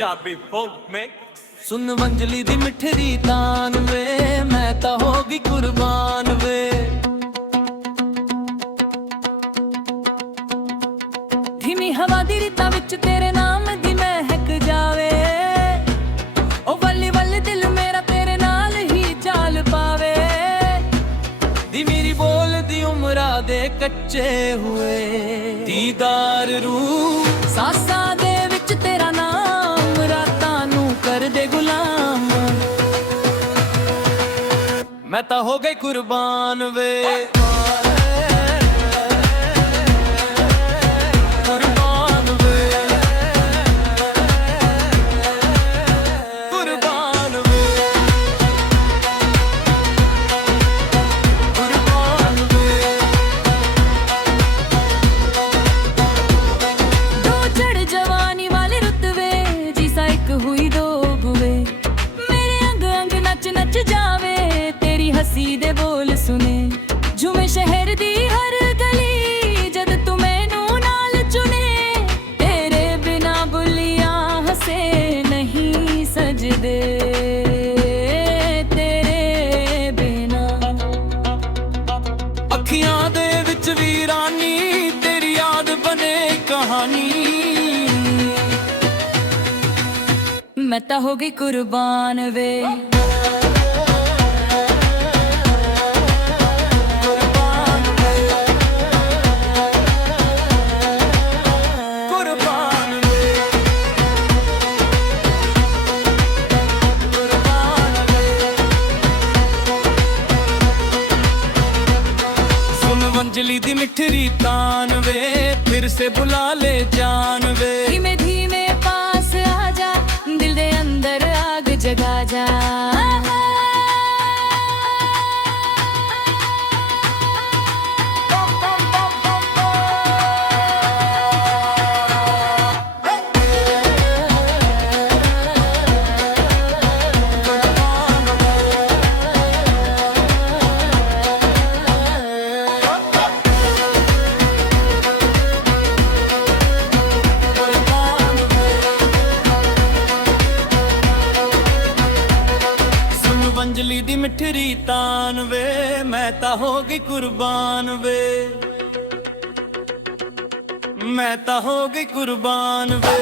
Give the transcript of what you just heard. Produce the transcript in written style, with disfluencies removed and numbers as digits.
Punjabi folk ਮੇ सुन वंजली दी मिठरी तान वे मैं ता होगी कुर्बान वे। धीमी हवा दी रिता विच तेरे नाम दी महक जावे, ओ वल्ली वल्ली दिल मेरा तेरे नाल ही चाल पावे। दी मेरी बोल दी उमरा दे कच्चे हुए दीदार रूह सासा दे विच तेरा नाम रातां नू कर दे गुलाम। मैं ता हो गई कुर्बान वे कुर्बान वे कुर्बान वे कुर्बान वे। दो चढ़ जवानी वाले रुतवे जी सा एक हुई दो बुए, मेरे अंग अंग नच नच जावे तेरी हसी दे बोल सुने। झूमे शहर दी हर गली जद तू मैनू नाल चुने, तेरे बिना बुलिया हसे नहीं सजदे तेरे बिना। अखियां दे विच वीरानी तेरी याद बने कहानी। मैं ता हो गई कुर्बान वे वंजली दी मिठरी तान वे फिर से बुला ले जान वे। धीमे धीमे पास आजा दिल दे अंदर आग जगा जा। वंजली दी मिठरी तान वे मैं ता हो गई कुर्बान वे मैं ता हो गई कुर्बान वे।